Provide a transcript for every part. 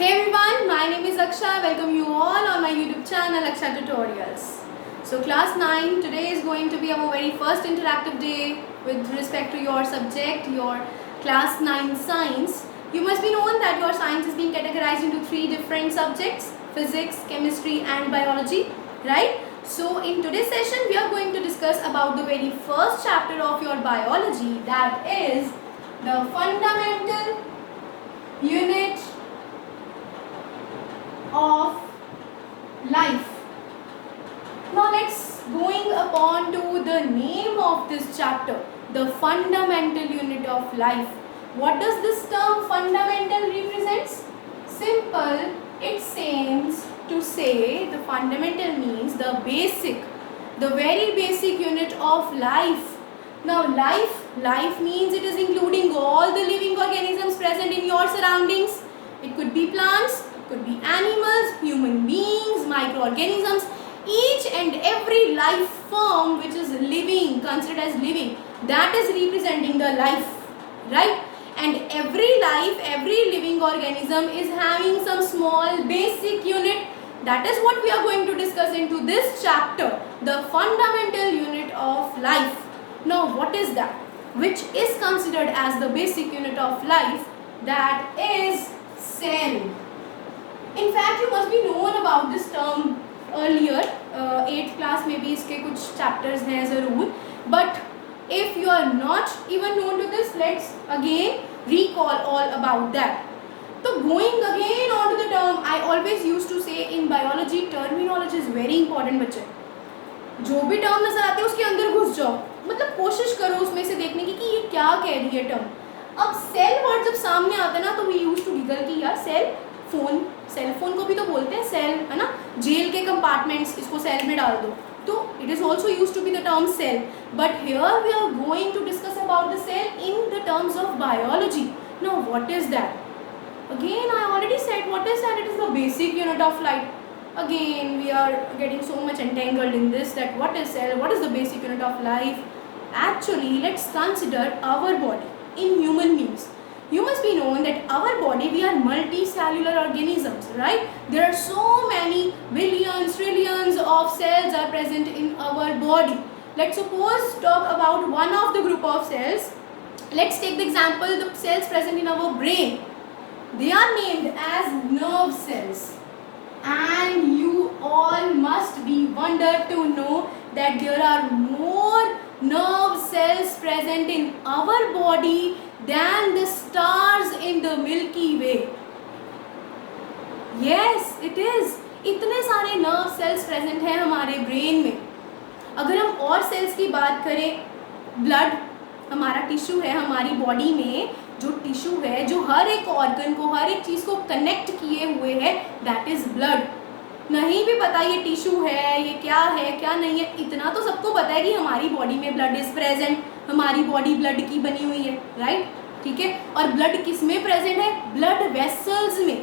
Hey everyone, my name is Aksha. I welcome you all on my YouTube channel Aksha Tutorials. So class 9, today is going to be our very first interactive day with respect to your subject, your class 9 science. You must be known that your science is being categorized into 3 different subjects: physics, chemistry and biology, right? So in today's session we are going to discuss about the very first chapter of your biology, that is the fundamental unit of life. Now let's going upon to the name of this chapter, the fundamental unit of life. What does this term fundamental represents? Simple, it seems to say the fundamental means the basic, the very basic unit of life. Now life means it is including all the living organisms present in your surroundings. It could be plants, could be animals, human beings, microorganisms, each and every life form which is living, considered as living, that is representing the life, right? And every life, every living organism is having some small basic unit. That is what we are going to discuss into this chapter, the fundamental unit of life. Now what is that? Which is considered as the basic unit of life? That is cell. In fact, you must be known about this term earlier. 8th class में भी इसके कुछ chapters हैं ज़रूर. But if you are not even known to this, let's again recall all about that. So going again on to the term, I always used to say in biology, terminology is very important बच्चे. जो भी term नजर आते हैं उसके अंदर घुस जाओ, मतलब कोशिश करो उसमें से देखने की कि ये क्या कह रही है टर्म. अब सेल वर्ड जब सामने आता है ना तो वी यूज टू गिगल कि यार सेल फोन को भी तो बोलते हैं सेल, है ना. जेल के कंपार्टमेंट्स, इसको सेल में डाल दो, तो it is also use to be the term cell. But here we are going to discuss about the cell in the terms of biology. Now what is that? Again, I already said what is that? It is the basic unit of life. Again, we are getting so much entangled in this, that what is cell, what is the basic unit of life. Actually, let's consider our body in human beings. You must be known that our body, we are multicellular organisms, right? There are so many billions, trillions of cells are present in our body. Let's suppose talk about one of the group of cells. Let's take the example, the cells present in our brain. They are named as nerve cells. And you all must be wondered to know that there are more nerve cells present in our body than the stars in the Milky Way. Yes, it is. इतने सारे nerve cells present हैं हमारे brain में. अगर हम और cells की बात करें, blood हमारा टिश्यू है हमारी बॉडी में, जो टिश्यू है जो हर एक ऑर्गन को, हर एक चीज़ को कनेक्ट किए हुए है, दैट इज ब्लड. नहीं भी पता ये टिश्यू है, ये क्या है क्या नहीं है, इतना तो सबको पता है कि हमारी बॉडी में ब्लड इज प्रेजेंट, हमारी बॉडी ब्लड की बनी हुई है, राइट? ठीक है. और ब्लड किस में प्रेजेंट है? ब्लड वेसल्स में.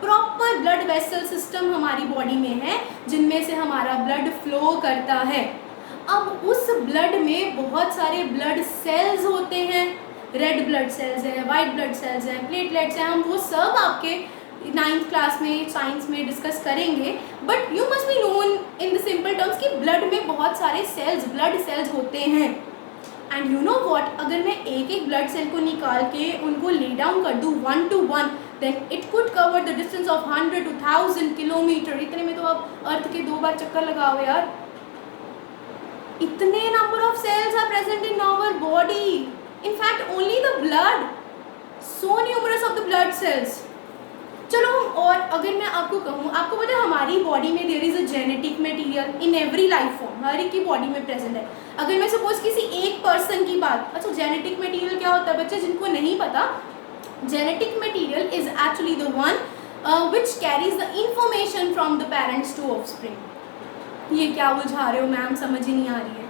प्रॉपर ब्लड वेसल सिस्टम हमारी बॉडी में है जिनमें से हमारा ब्लड फ्लो करता है. अब उस ब्लड में बहुत सारे ब्लड सेल्स होते हैं. रेड ब्लड सेल्स हैं, वाइट ब्लड सेल्स हैं, प्लेटलेट्स हैं. हम वो सब आपके 9th क्लास में साइंस में डिस्कस करेंगे. But you must be known in the simple terms कि ब्लड में बहुत सारे सेल्स, ब्लड सेल्स होते हैं. एंड यू नो व्हाट, अगर मैं एक एक ब्लड सेल को निकाल के उनको ले डाउन कर दूँ 1 to 1, then it could cover the distance of 100 to 1000 kilometre. इतने में तो आप अर्थ के 2 बार चक्कर लगाओ यार. इतने number of cells are present in our body. In fact, only the blood, so numerous of the blood cells. चलो हम और अगर मैं आपको कहूँ, आपको पता है हमारी बॉडी में there is a genetic material in every life form, हर एक की बॉडी में प्रेजेंट है. अगर मैं सपोज किसी एक पर्सन की बात, अच्छा जेनेटिक मटेरियल क्या होता है बच्चे जिनको नहीं पता, genetic material is actually the one which carries the information from the parents to offspring. ये क्या उलझा रहे हो मैम, समझ ही नहीं आ रही है.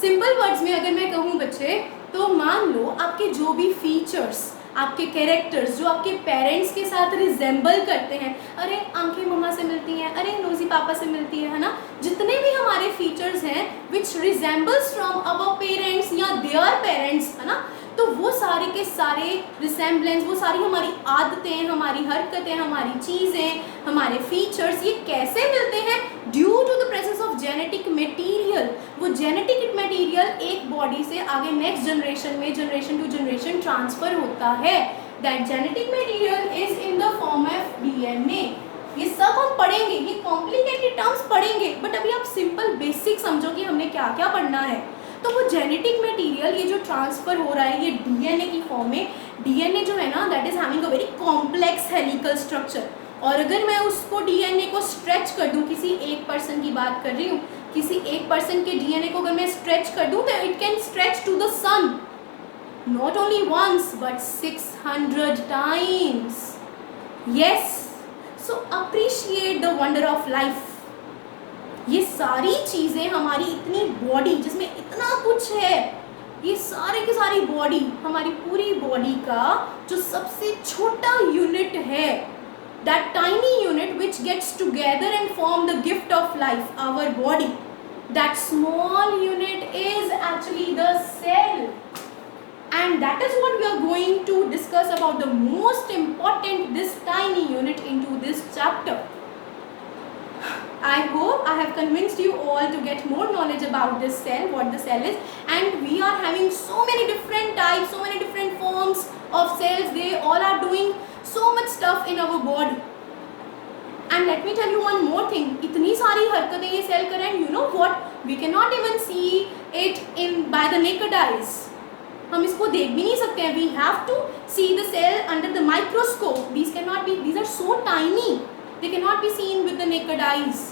सिंपल वर्ड्स में अगर मैं कहूँ बच्चे, तो मान लो आपके जो भी फीचर्स, आपके कैरेक्टर्स जो आपके पेरेंट्स के साथ रिजेंबल करते हैं, अरे आंखें मम्मा से मिलती हैं, अरे नोजी पापा से मिलती है ना, जितने भी हमारे फीचर्स हैं विच रिजेंबल्स फ्रॉम आवर पेरेंट्स या देयर पेरेंट्स, है ना, तो वो सारे के सारे रिसेम्बलेंस, वो सारी हमारी आदतें, हमारी हरकतें, हमारी चीज़ें, हमारे फीचर्स, ये कैसे मिलते हैं? Due to the presence of genetic material. वो जेनेटिक मटेरियल एक बॉडी से आगे नेक्स्ट जनरेशन में, जनरेशन टू जनरेशन ट्रांसफर होता है। That genetic material is in the form of DNA. ये सब हम पढ़ेंगे, ये कॉम्प्लिकेटेड टर्म्स पढ़ेंगे, बट अभी आप सिंपल बेसिक समझो कि हमने क्या क्या पढ़ना है। तो वो जेनेटिक मटेरियल, ये जो ट्रांसफर हो रहा है, ये डीएनए की फॉर्म में। डीएनए जो है ना, that is having a very complex helical structure. और अगर मैं उसको डीएनए को स्ट्रेच कर दूं, किसी एक पर्सन की बात कर रही हूँ, किसी एक पर्सन के डीएनए को अगर मैं स्ट्रेच कर दूं, तो it can stretch to the sun, not only once but 600 times. Yes, so appreciate the wonder of life. ये सारी चीज़ें, हमारी इतनी बॉडी जिसमें इतना कुछ है, ये सारे की सारी बॉडी, हमारी पूरी बॉडी का जो सबसे छोटा यूनिट है, that tiny unit which gets together and form the gift of life, our body, that small unit is actually the cell. And that is what we are going to discuss about the most important, this tiny unit into this chapter. I hope I have convinced you all to get more knowledge about this cell, what the cell is, and we are having so many different types, so many different forms of cells. They all are doing so much stuff in our body. And let me tell you one more thing. इतनी सारी हरकतें ये cell करें, and you know what? We cannot even see it by the naked eyes. हम इसको देख भी नहीं सकते हैं. We have to see the cell under the microscope. These are so tiny. They cannot be seen with the naked eyes.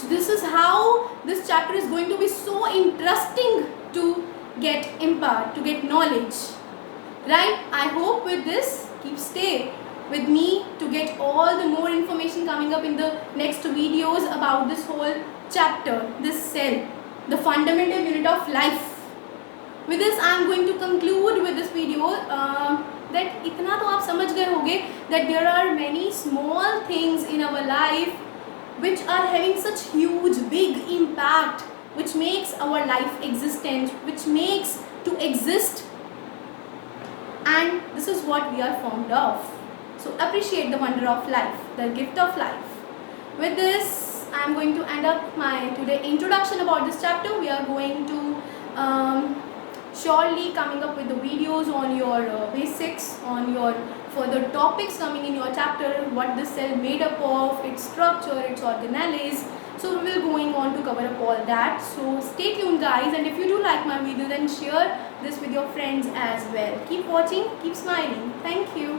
So this is how this chapter is going to be so interesting to get empowered, to get knowledge. Right? I hope with this, stay with me to get all the more information coming up in the next videos about this whole chapter, this cell, the fundamental unit of life. With this, I am going to conclude with this video that इतना तो आप समझ गए होंगे that there are many small things in our life which are having such huge, big impact, which makes our life existent, which makes to exist, and this is what we are formed of. So appreciate the wonder of life, the gift of life. With this, I am going to end up my today introduction about this chapter. We are going to surely coming up with the videos on your basics, on your further topics coming in your chapter, what the cell made up of, its structure, its organelles. So we will going on to cover up all that. So stay tuned guys, and if you do like my video, then share this with your friends as well. Keep watching, keep smiling. Thank you.